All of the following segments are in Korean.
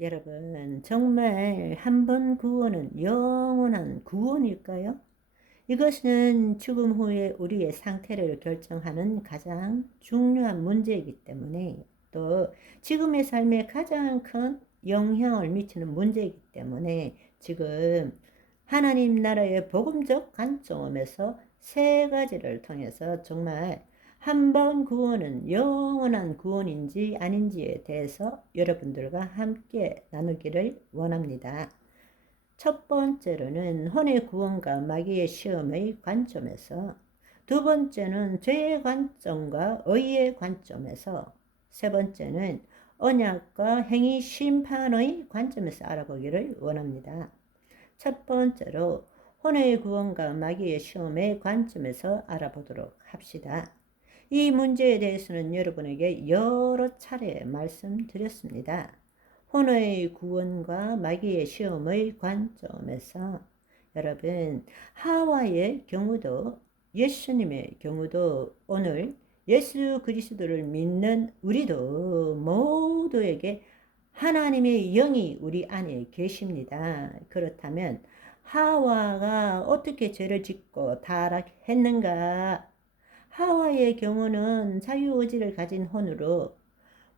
여러분, 정말 한 번 구원은 영원한 구원일까요? 이것은 죽음 후에 우리의 상태를 결정하는 가장 중요한 문제이기 때문에, 또 지금의 삶에 가장 큰 영향을 미치는 문제이기 때문에, 지금 하나님 나라의 복음적 관점에서 세 가지를 통해서 정말 한 번 구원은 영원한 구원인지 아닌지에 대해서 여러분들과 함께 나누기를 원합니다. 첫 번째로는 혼의 구원과 마귀의 시험의 관점에서, 두 번째는 죄의 관점과 의의 관점에서, 세 번째는 언약과 행위 심판의 관점에서 알아보기를 원합니다. 첫 번째로 혼의 구원과 마귀의 시험의 관점에서 알아보도록 합시다. 이 문제에 대해서는 여러분에게 여러 차례 말씀드렸습니다. 혼의 구원과 마귀의 시험의 관점에서 여러분, 하와의 경우도 예수님의 경우도 오늘 예수 그리스도를 믿는 우리도 모두에게 하나님의 영이 우리 안에 계십니다. 그렇다면 하와가 어떻게 죄를 짓고 타락했는가? 하와의 경우는 자유의지를 가진 혼으로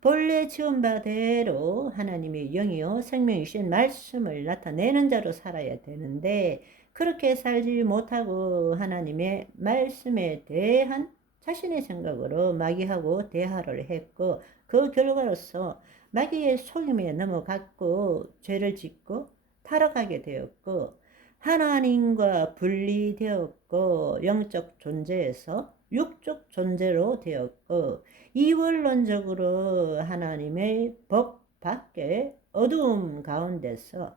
본래 지은 바대로 하나님의 영이요 생명이신 말씀을 나타내는 자로 살아야 되는데, 그렇게 살지 못하고 하나님의 말씀에 대한 자신의 생각으로 마귀하고 대화를 했고, 그 결과로서 마귀의 속임에 넘어갔고 죄를 짓고 타락하게 되었고, 하나님과 분리되었고, 영적 존재에서 육적 존재로 되었고, 이원론적으로 하나님의 법 밖에 어두움 가운데서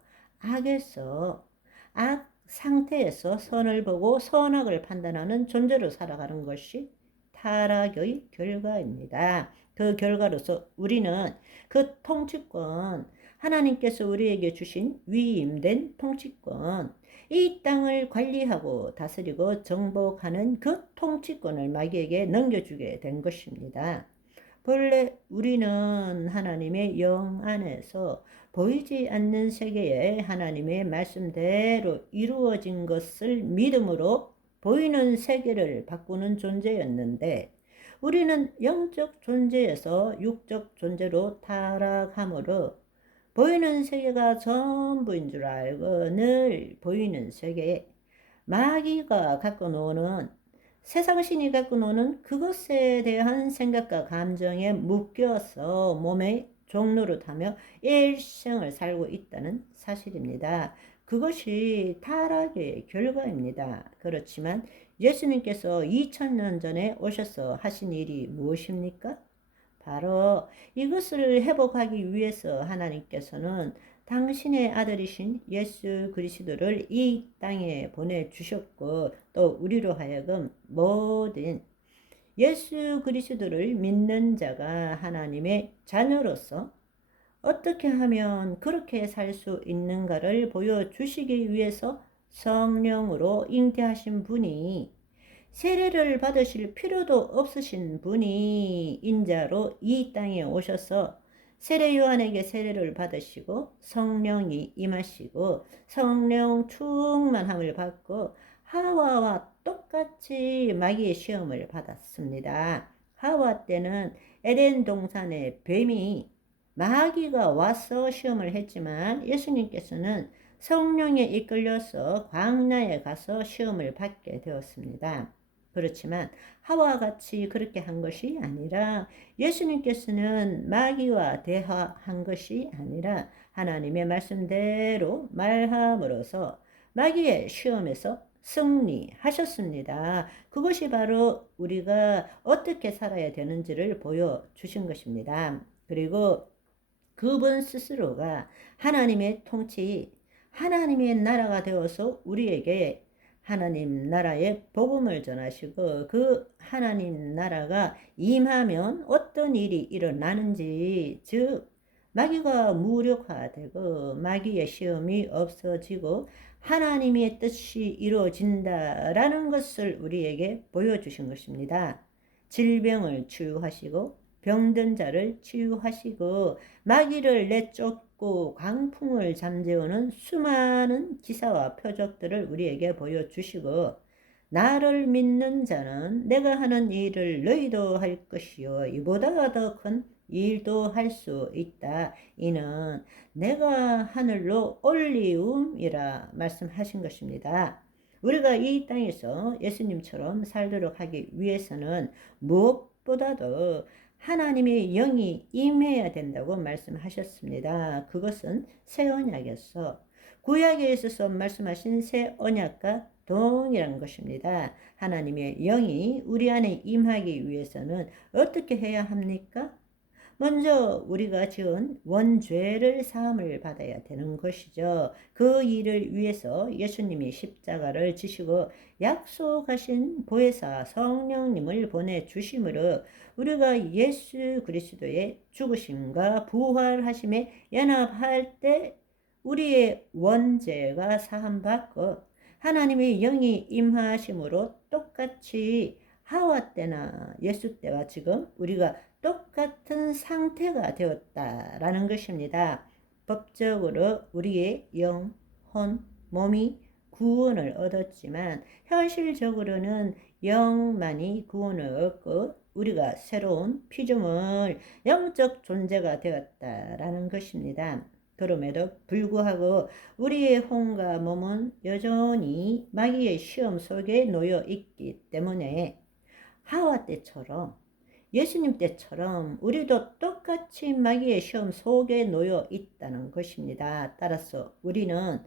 악 상태에서 선을 보고 선악을 판단하는 존재로 살아가는 것이 타락의 결과입니다. 그 결과로서 우리는 그 통치권, 하나님께서 우리에게 주신 위임된 통치권, 이 땅을 관리하고 다스리고 정복하는 그 통치권을 마귀에게 넘겨주게 된 것입니다. 본래 우리는 하나님의 영 안에서 보이지 않는 세계에 하나님의 말씀대로 이루어진 것을 믿음으로 보이는 세계를 바꾸는 존재였는데, 우리는 영적 존재에서 육적 존재로 타락함으로 보이는 세계가 전부인 줄 알고 늘 보이는 세계에 마귀가 갖고 노는, 세상신이 갖고 노는 그것에 대한 생각과 감정에 묶여서 몸의 종노릇하며 일생을 살고 있다는 사실입니다. 그것이 타락의 결과입니다. 그렇지만 예수님께서 2000년 전에 오셔서 하신 일이 무엇입니까? 바로 이것을 회복하기 위해서 하나님께서는 당신의 아들이신 예수 그리스도를 이 땅에 보내주셨고, 또 우리로 하여금 모든 예수 그리스도를 믿는 자가 하나님의 자녀로서 어떻게 하면 그렇게 살 수 있는가를 보여주시기 위해서 성령으로 잉태하신 분이, 세례를 받으실 필요도 없으신 분이 인자로 이 땅에 오셔서 세례 요한에게 세례를 받으시고 성령이 임하시고 성령 충만함을 받고 하와와 똑같이 마귀의 시험을 받았습니다. 하와 때는 에덴 동산의 뱀이, 마귀가 와서 시험을 했지만 예수님께서는 성령에 이끌려서 광야에 가서 시험을 받게 되었습니다. 그렇지만 하와와 같이 그렇게 한 것이 아니라, 예수님께서는 마귀와 대화한 것이 아니라 하나님의 말씀대로 말함으로써 마귀의 시험에서 승리하셨습니다. 그것이 바로 우리가 어떻게 살아야 되는지를 보여주신 것입니다. 그리고 그분 스스로가 하나님의 통치, 하나님의 나라가 되어서 우리에게 하나님 나라의 복음을 전하시고, 그 하나님 나라가 임하면 어떤 일이 일어나는지, 즉 마귀가 무력화되고 마귀의 시험이 없어지고 하나님의 뜻이 이루어진다라는 것을 우리에게 보여주신 것입니다. 질병을 치유하시고 병든 자를 치유하시고 마귀를 춥고 광풍을 잠재우는 수많은 기사와 표적들을 우리에게 보여주시고 나를 믿는 자는 내가 하는 일을 너희도 할 것이요 이보다 더 큰 일도 할 수 있다. 이는 내가 하늘로 올리움이라 말씀하신 것입니다. 우리가 이 땅에서 예수님처럼 살도록 하기 위해서는 무엇보다도 하나님의 영이 임해야 된다고 말씀하셨습니다. 그것은 새 언약에서 구약에 있어서 말씀하신 새 언약과 동일한 것입니다. 하나님의 영이 우리 안에 임하기 위해서는 어떻게 해야 합니까? 먼저 우리가 지은 원죄를 사함을 받아야 되는 것이죠. 그 일을 위해서 예수님이 십자가를 지시고 약속하신 보혜사 성령님을 보내주심으로 우리가 예수 그리스도의 죽으심과 부활하심에 연합할 때 우리의 원죄가 사함받고 하나님의 영이 임하심으로 똑같이 하와 때나 예수 때와 지금 우리가 똑같은 상태가 되었다라는 것입니다. 법적으로 우리의 영, 혼, 몸이 구원을 얻었지만 현실적으로는 영만이 구원을 얻고 우리가 새로운 피조물, 영적 존재가 되었다라는 것입니다. 그럼에도 불구하고 우리의 혼과 몸은 여전히 마귀의 시험 속에 놓여 있기 때문에 하와 때처럼 예수님 때처럼 우리도 똑같이 마귀의 시험 속에 놓여 있다는 것입니다. 따라서 우리는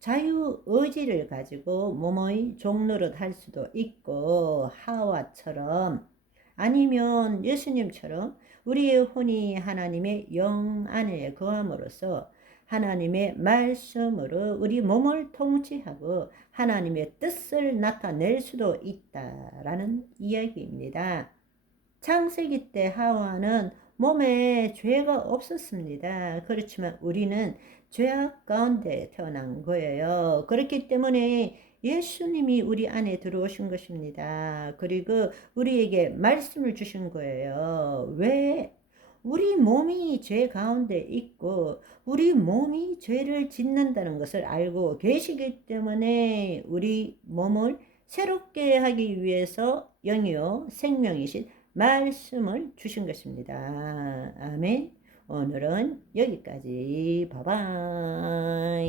자유의지를 가지고 몸의 종노릇 할 수도 있고 하와처럼 아니면 예수님처럼 우리의 혼이 하나님의 영 안에 거함으로써 하나님의 말씀으로 우리 몸을 통치하고 하나님의 뜻을 나타낼 수도 있다라는 이야기입니다. 창세기 때 하와는 몸에 죄가 없었습니다. 그렇지만 우리는 죄악 가운데 태어난 거예요. 그렇기 때문에 예수님이 우리 안에 들어오신 것입니다. 그리고 우리에게 말씀을 주신 거예요. 왜? 우리 몸이 죄 가운데 있고 우리 몸이 죄를 짓는다는 것을 알고 계시기 때문에 우리 몸을 새롭게 하기 위해서 영이요 생명이신 말씀을 주신 것입니다. 아멘. 오늘은 여기까지. 바이바이.